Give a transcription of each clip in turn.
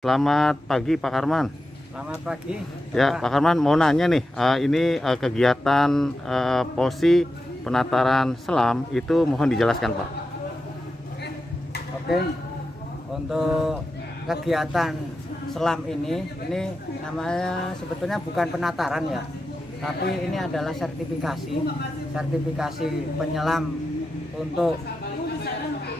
Selamat pagi Pak Karman. Selamat pagi. Ya Pak Karman, mau nanya nih, ini kegiatan POSI penataran selam itu mohon dijelaskan Pak. Oke, untuk kegiatan selam ini namanya sebetulnya bukan penataran ya, tapi ini adalah sertifikasi penyelam untuk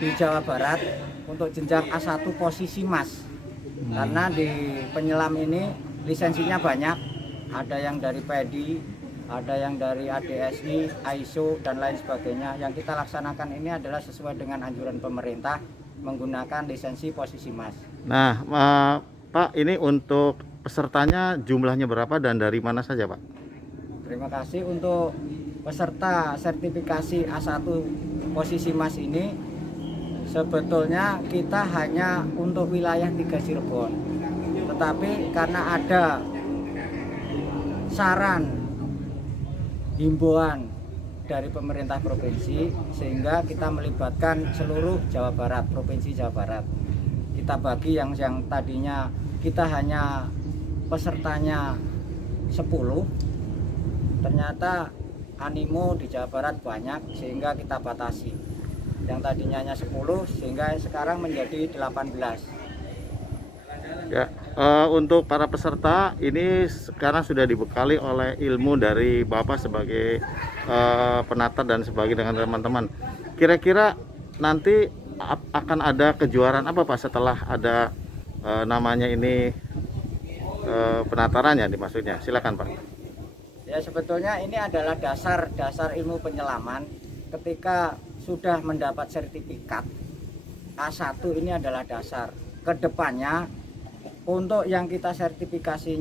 di Jawa Barat untuk jenjang A1 posisi Mas. Karena di penyelam ini lisensinya banyak, ada yang dari PEDI, ada yang dari ADSI, ISO dan lain sebagainya. Yang kita laksanakan ini adalah sesuai dengan anjuran pemerintah menggunakan lisensi posisi Mas. Nah Pak, ini untuk pesertanya jumlahnya berapa dan dari mana saja Pak? Terima kasih. Untuk peserta sertifikasi A1 posisi Mas ini sebetulnya kita hanya untuk wilayah 3 Cirebon, tetapi karena ada saran himbauan dari pemerintah provinsi sehingga kita melibatkan seluruh Jawa Barat, provinsi Jawa Barat. Kita bagi yang tadinya kita hanya pesertanya 10, ternyata animo di Jawa Barat banyak sehingga kita batasi. Yang tadinya hanya 10 sehingga sekarang menjadi 18. Ya, untuk para peserta ini sekarang sudah dibekali oleh ilmu dari Bapak sebagai penata dan sebagai dengan teman-teman. Kira-kira nanti akan ada kejuaraan apa Pak setelah ada namanya ini penatarannya dimaksudnya? Silakan Pak. Ya, sebetulnya ini adalah dasar ilmu penyelaman. Ketika sudah mendapat sertifikat A1 ini adalah dasar. Kedepannya untuk yang kita sertifikasi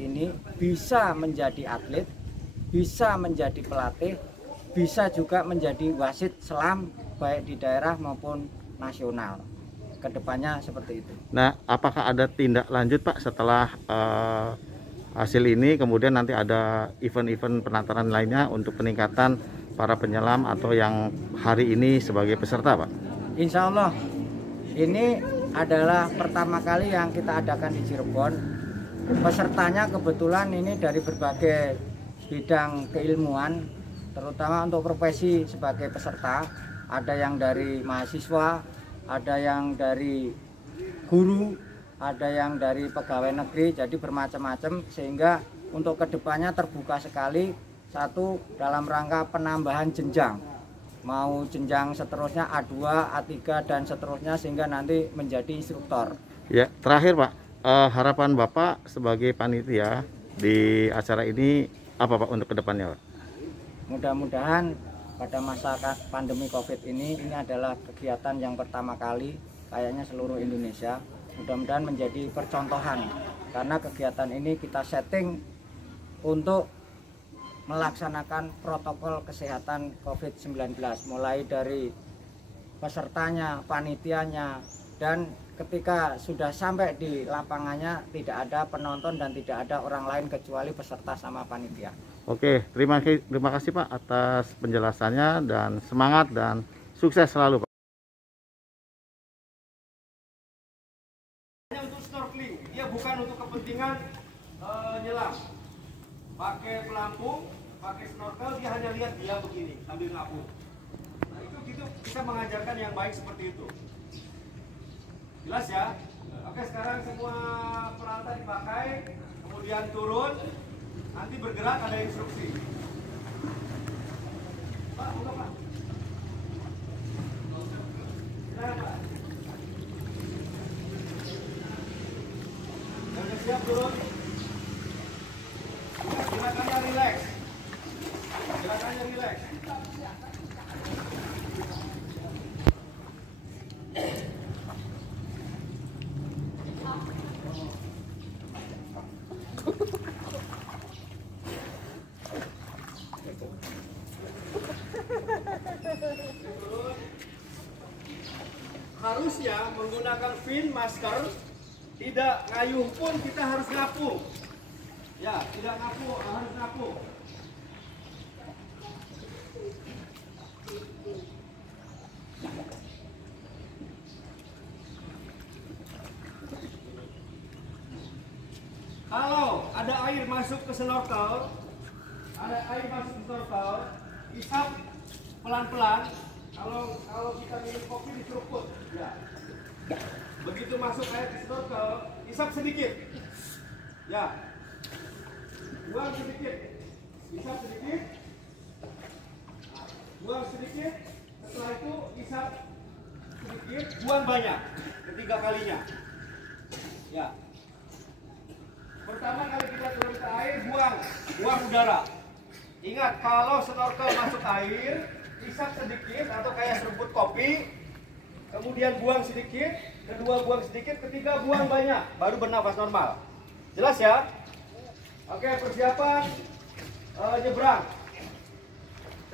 ini bisa menjadi atlet, bisa menjadi pelatih, bisa juga menjadi wasit selam baik di daerah maupun nasional. Kedepannya seperti itu. Nah, apakah ada tindak lanjut Pak setelah hasil ini, kemudian nanti ada event-event penataran lainnya untuk peningkatan para penyelam atau yang hari ini sebagai peserta Pak? Insya Allah ini adalah pertama kali yang kita adakan di Cirebon. Pesertanya kebetulan ini dari berbagai bidang keilmuan, terutama untuk profesi sebagai peserta. Ada yang dari mahasiswa, ada yang dari guru, ada yang dari pegawai negeri, jadi bermacam-macam sehingga untuk kedepannya terbuka sekali. Satu, dalam rangka penambahan jenjang, mau jenjang seterusnya A2, A3 dan seterusnya sehingga nanti menjadi instruktor. Ya, terakhir Pak, harapan Bapak sebagai panitia di acara ini apa Pak untuk kedepannya Pak? Mudah-mudahan pada masa pandemi COVID ini adalah kegiatan yang pertama kali kayaknya seluruh Indonesia. Mudah-mudahan menjadi percontohan karena kegiatan ini kita setting untuk melaksanakan protokol kesehatan COVID-19 mulai dari pesertanya, panitianya, dan ketika sudah sampai di lapangannya tidak ada penonton dan tidak ada orang lain kecuali peserta sama panitia. Oke, terima kasih Pak atas penjelasannya dan semangat dan sukses selalu Pak. Untuk snorkeling, dia bukan untuk kepentingan nyelam. Pakai pelampung, pakai snorkel, dia hanya lihat dia begini sambil ngapung. Nah itu gitu bisa mengajarkan yang baik seperti itu. Jelas ya? Oke, sekarang semua peralatan dipakai, kemudian turun, nanti bergerak ada instruksi. Pak, buka Pak. Silakan Pak. Sudah siap turun? Gerakannya rileks. Gerakannya rileks. Harusnya menggunakan fin masker, tidak ngayuh pun kita harus ngapung. Ya, tidak ngapung, harus ngapung. Kalau ada air masuk ke snorkel, isap pelan-pelan. Kalau kita minum kopi diseruput, ya. Begitu masuk air ke snorkel, isap sedikit, ya. Buang sedikit, isap sedikit, buang sedikit. Setelah itu isap sedikit, buang banyak. Ketiga kalinya, ya. Pertama kali kita turun ke air, buang udara. Ingat, kalau snorkel masuk air, isap sedikit atau kayak seruput kopi, kemudian buang sedikit, kedua buang sedikit, ketiga buang banyak, baru bernafas normal. Jelas ya? Oke, persiapan nyebrang.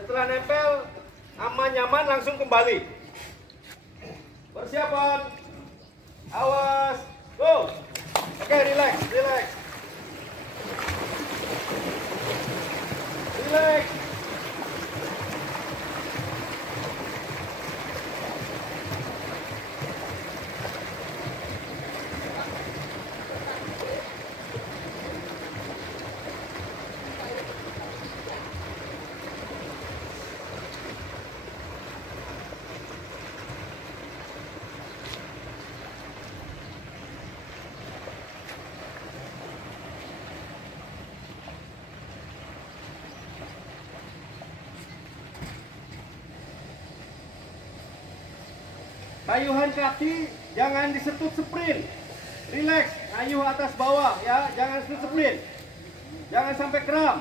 Setelah nempel, aman nyaman langsung kembali. Persiapan, awas, go. Oke, relax. Kayuhan kaki jangan disetut sprint. Relax, ngayuh atas bawah ya, jangan setut sprint. Jangan sampai kram.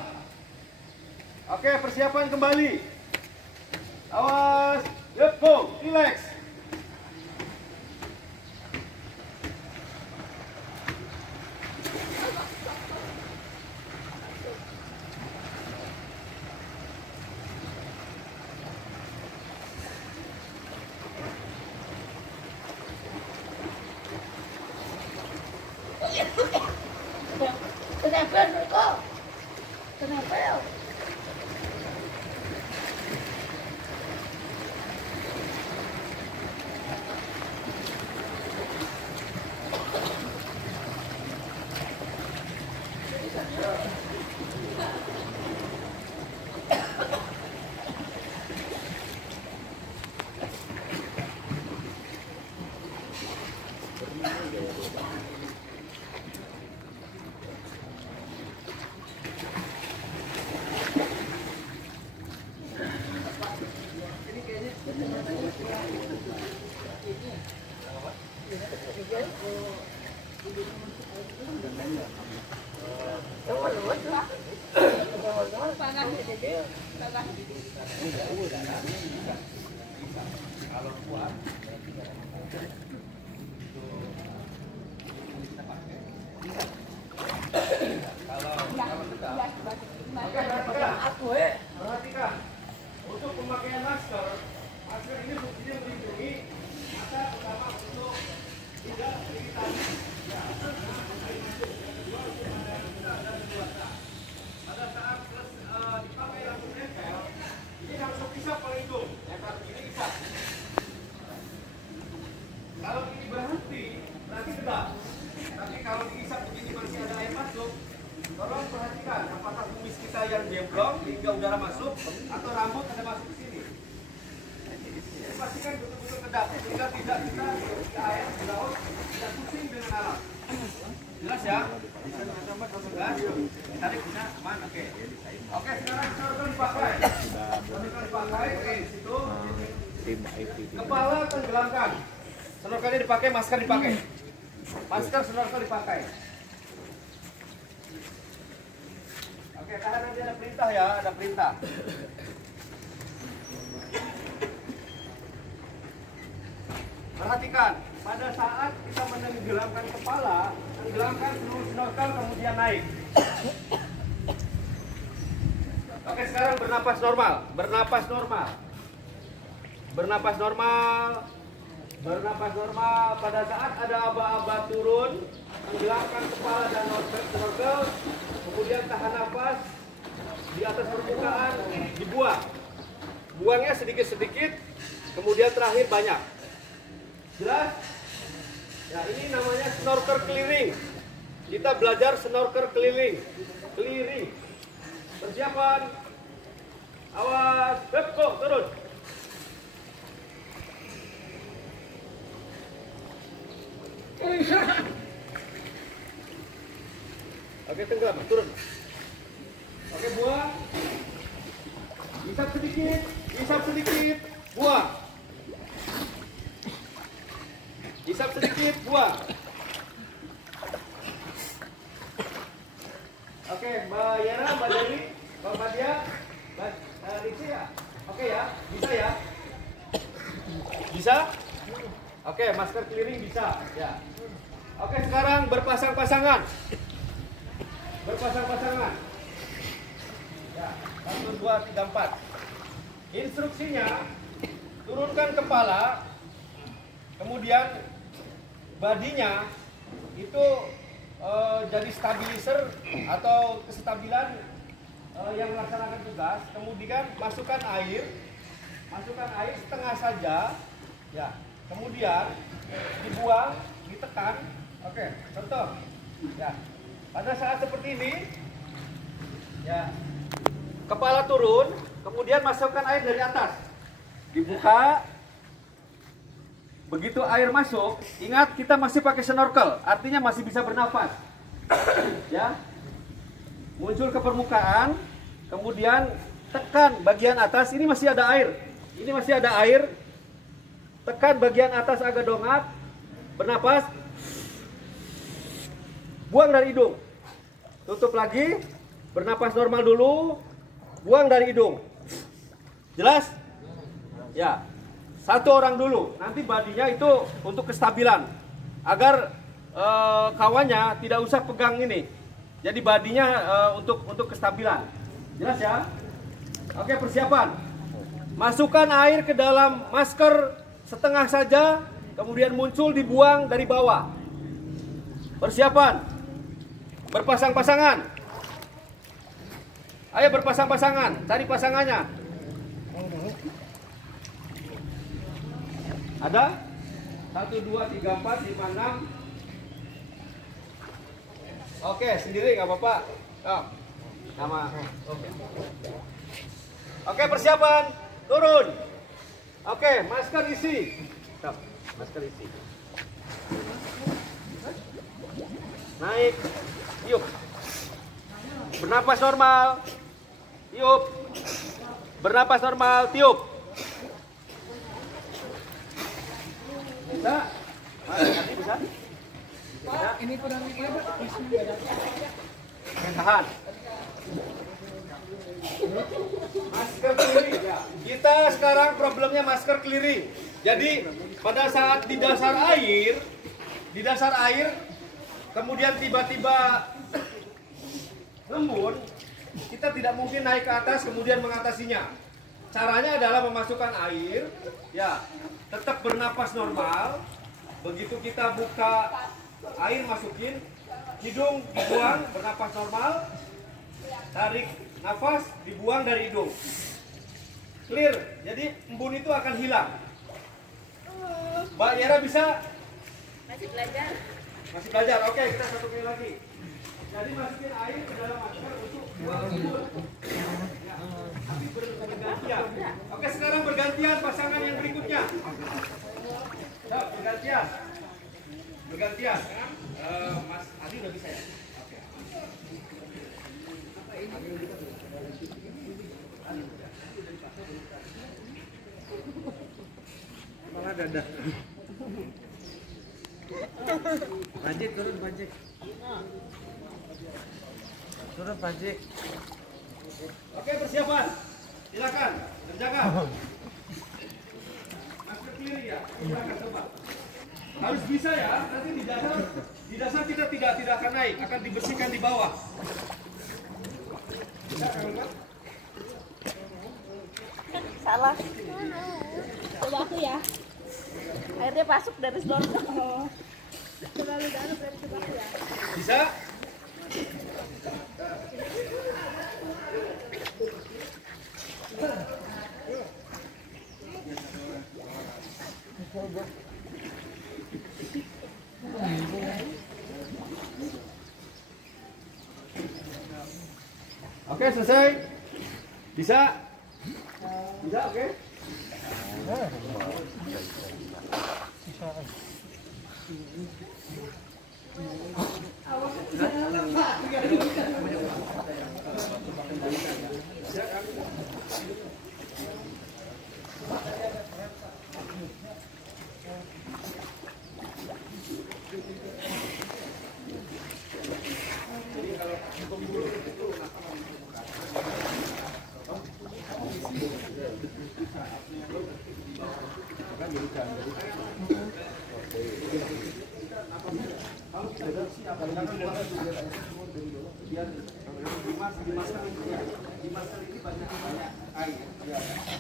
Oke, persiapan kembali. Awas, yuk go, relax. Kenapa mereka? Kenapa ya? Perhatikan, untuk pemakaian masker ini fungsinya melindungi mata, pertama untuk tidak iritasi. Pada saat dipakai langsung nempel, ini langsung isap pelindung. Nempel ini isap. Kalau ini berhenti, berarti kedap. Tapi kalau diisap begini masih ada air masuk, tolong perhatikan apakah kumis kita yang jemblong hingga udara masuk atau rambut ada masuk ke sini. Pastikan betul-betul kedap sehingga tidak kita ke air di laut tidak pusing dengan alat. Jelas ya? Jelas? Tarik guna aman, oke. Oke, sekarang snorkel dipakai. Snorkel dipakai di situ. Kepala tenggelamkan. Snorkelnya dipakai, masker dipakai. Masker snorkel dipakai. Oke, tahan, nanti ada perintah ya, ada perintah. Perhatikan, pada saat kita menenggelamkan kepala, tenggelamkan seluruh snorkel kemudian naik. Oke, sekarang bernapas normal, bernapas normal. Bernapas normal. Bernapas normal. Pada saat ada aba-aba turun, tenggelamkan kepala dan snorkel, kemudian tahan nafas di atas permukaan, dibuang. Buangnya sedikit-sedikit, kemudian terakhir banyak. Jelas? Ya, ini namanya snorkel clearing. kita belajar snorkel keliling. Clearing. Persiapan. Awas, go, turun. Oke, tenggelam, turun. Oke, buang. Hisap sedikit, buang. Hisap sedikit, buang. Oke, Mbak Yara, Mbak Dewi, Mbak Fadia, Mbak Riksi ya? Oke ya, bisa ya? Bisa? Oke, masker clearing bisa ya. Oke, sekarang berpasang-pasangan. Berpasang-pasangan. Ya, 1, 2, 3, 4. Instruksinya, turunkan kepala, kemudian badinya itu jadi stabilizer atau kestabilan yang melaksanakan tugas. Kemudian masukkan air setengah saja, ya. Kemudian dibuang, ditekan. Oke, contoh, ya. Pada saat seperti ini, ya, kepala turun, kemudian masukkan air dari atas, dibuka. Begitu air masuk, ingat kita masih pakai snorkel, artinya masih bisa bernafas. Ya, muncul ke permukaan, kemudian tekan bagian atas. Ini masih ada air. Tekan bagian atas agak dongak, bernapas, buang dari hidung. Tutup lagi, bernapas normal dulu, buang dari hidung. Jelas? Ya, 1 orang dulu. Nanti badinya itu untuk kestabilan, agar kawannya tidak usah pegang ini. Jadi badinya untuk kestabilan. Jelas ya? Oke, persiapan. Masukkan air ke dalam masker setengah saja, kemudian muncul, dibuang dari bawah. Persiapan. Berpasang-pasangan. Ayo berpasang-pasangan, cari pasangannya. Ada? 1, 2, 3, 4, 5, 6. Oke, sendiri nggak apa-apa. Oh, sama. Oke, persiapan. Turun. Oke, masker isi. Stop. Masker isi. Naik. Tiup. Bernapas normal. Tiup. Bernapas normal. Tiup. Bisa? Bisa? Pak, ini pedangnya Pak. Tahan. Masker clearing ya. Kita sekarang problemnya masker clearing. Jadi pada saat di dasar air, kemudian tiba-tiba ngembun, kita tidak mungkin naik ke atas kemudian mengatasinya. Caranya adalah memasukkan air, ya, tetap bernapas normal. Begitu kita buka air, masukin, hidung dibuang, bernapas normal, tarik nafas, dibuang dari hidung. Clear, jadi embun itu akan hilang. Mbak Yara bisa? Masih belajar. Masih belajar, oke, kita satu kali lagi. Jadi masukin air ke dalam masker untuk buang embun. Ya, tapi bergantian. Oke, sekarang bergantian pasangan yang berikutnya. Bergantian. Bergantian. Mas Adi udah bisa ya? Oke. Malah dada. Panjik, turun Panjik. Turun Panjik. Oke, persiapan. Silakan, terjaga. Masker clearing ya. Silakan coba. Harus bisa ya. Nanti di dasar kita tidak akan naik, akan dibersihkan di bawah. Bisa, Kak? Salah. Coba aku ya. Airnya masuk dari snorkel. Oh. Terlalu dalam dari coba aku ya. Bisa? Oke, selesai. Bisa? Bisa, oke. Dimasak ini banyak air. Ya.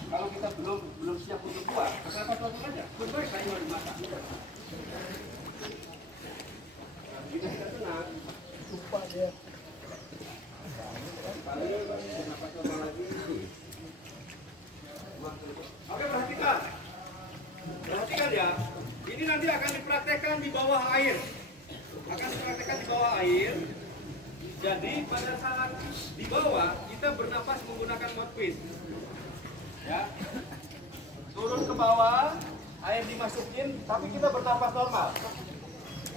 Kalau kita belum siap untuk buat, kenapa tuang aja? Berbaik air mau dimasak. Kita tenang. Lupa dia. Kenapa tuang lagi? Oke, perhatikan. Perhatikan ya. Ini nanti akan dipraktekkan di bawah air. Jadi pada saat di bawah kita bernapas menggunakan mouthpiece. Ya. Turun ke bawah, air dimasukin, tapi kita bernapas normal.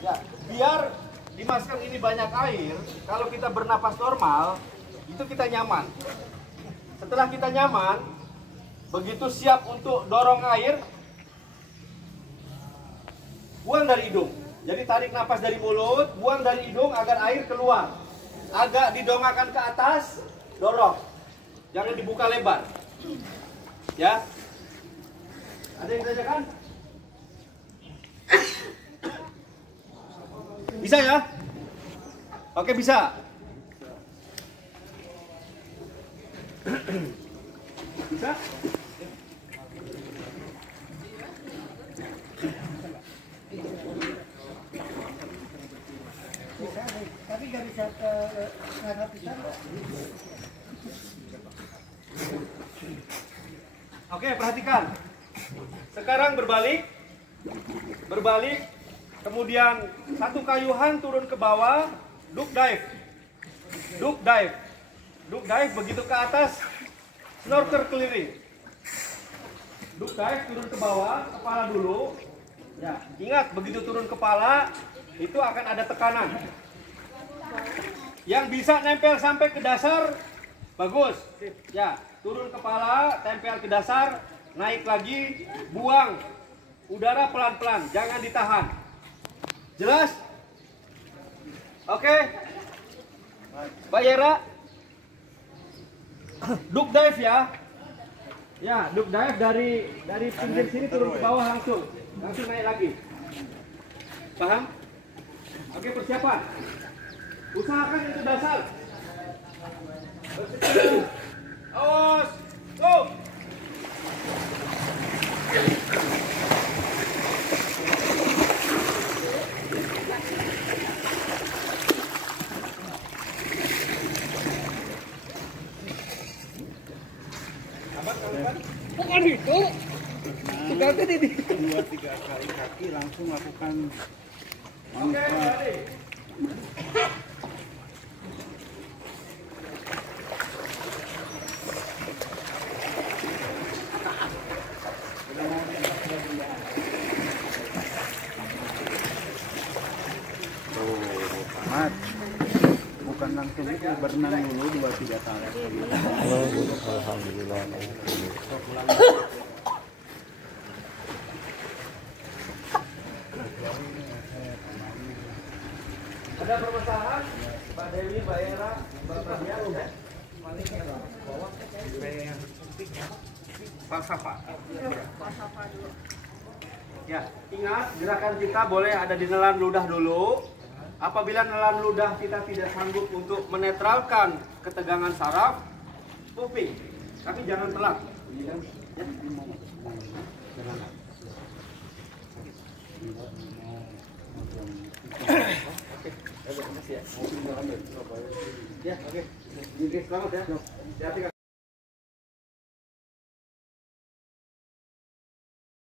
Ya, biar dimasukkan ini banyak air, kalau kita bernapas normal, itu kita nyaman. Setelah kita nyaman, begitu siap untuk dorong air, buang dari hidung. Jadi tarik napas dari mulut, buang dari hidung agar air keluar. Agak didongakkan ke atas, dorong. Jangan dibuka lebar. Ya. Ada yang ditanyakan? Bisa ya? Oke, bisa. Bisa? Tapi nggak bisa ke sana bisa. Oke, perhatikan. Sekarang berbalik. Berbalik. Kemudian satu kayuhan turun ke bawah. Duck dive. Duck dive. Duck dive begitu ke atas. Snorkel keliling. Duck dive turun ke bawah. Kepala dulu. Ya, ingat begitu turun kepala itu akan ada tekanan. Yang bisa nempel sampai ke dasar, bagus. Ya, turun kepala, tempel ke dasar, naik lagi, buang udara pelan-pelan, jangan ditahan. Jelas? Oke. Mbak Yera, duck dive ya. Ya, duck dive dari pinggir sini turun ke bawah langsung naik lagi. Paham? Oke, persiapan. Usahakan itu dasar. Awas. Go. Bukan itu. Tegaknya di 2-3 kali kaki langsung lakukan. Oke, kembali. Mat, bukan langsung itu berenang dulu 2-3 kali. Alhamdulillah. Ada permasalahan? Mbak Dewi, Mbak Era, Mbak Pradia, ya? Falsafah. Ya, ingat gerakan kita boleh ada di nelan ludah dulu. Apabila nelan ludah kita tidak sanggup untuk menetralkan ketegangan saraf, pumping. Tapi jangan telat. Ya. Ya, oke. Selamat ya.